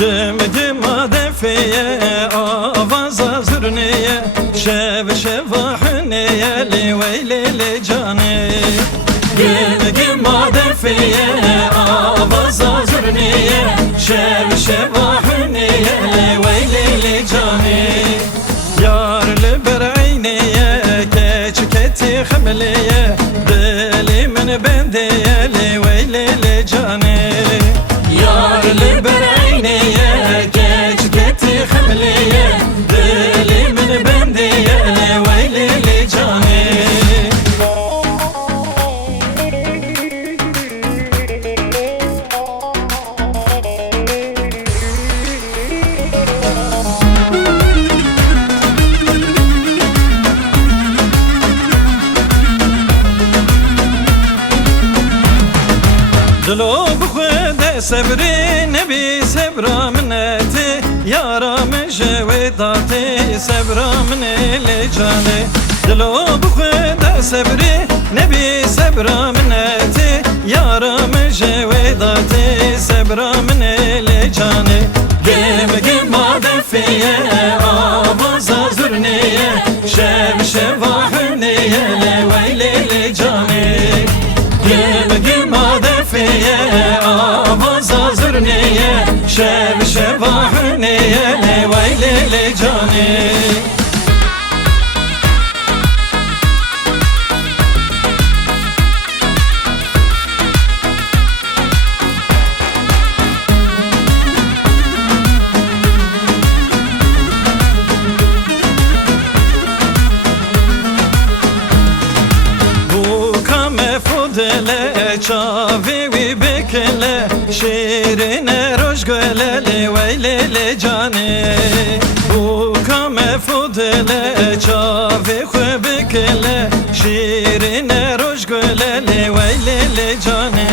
Dımdıma defiye avaza zürniye şev şevahniye li veyli li cani Dımdıma defiye avaza zürniye şev şevahniye li veyli li cani Yar li ber'ayniye keçketi xemliye dili min bendiye li veyli li cani Yar li ber'ayniye keçketi xemliye dili min bendiye li veyli li cani Dilo bxude sebri nebi sebra mineti Yaram jevedati sebra mineli cani Dilo bxude sebri nebi sebra mineti Yaram jevedati sebra mineli cani Gem gem madefiye avaza zürniye Şev şevahniye leveyli li cani Gem gem madefiye avaza zürniye Şev şevahniye leveyli li cani Dele çavi vi bekle şirine roş göle li veyli li cani Bu kame fudele çavi xwe bekle şirine roş göle li veyli li cani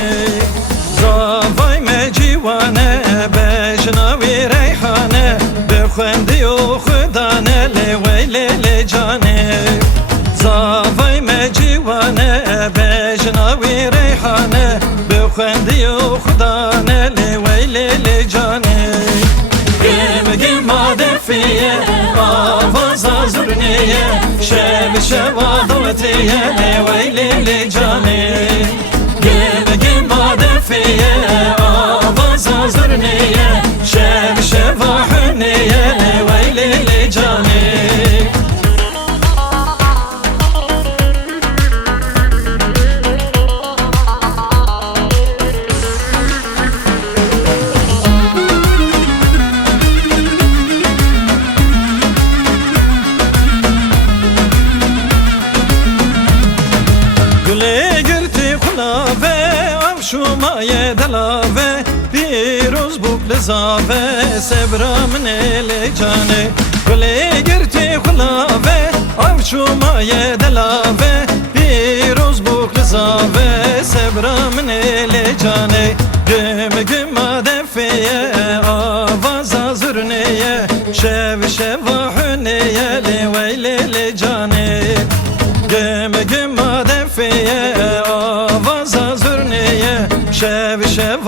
Zavay me civane bejnavi reyhane bexwendiyo xudane li veyli li cani Zavay me civane bejnavi reyhane bexwendiyo xudane li veyli li cani Gem gem madefiye avaza zürniye Şev şeva davetiye li veyli li cani Gem gem madefiye avaza zürniye Şev şevahniye li veyli li cani Şumaye delave Piroz bukle zave Sebra mineli cani Gule girti khulave Av şumaye delave Piroz bukle zave Sebra mineli cani Güm güm adefiye Avaza zürniye Şev şevahniye Li veyli li cani Güm güm adefiye Avaza zürniye Şev şev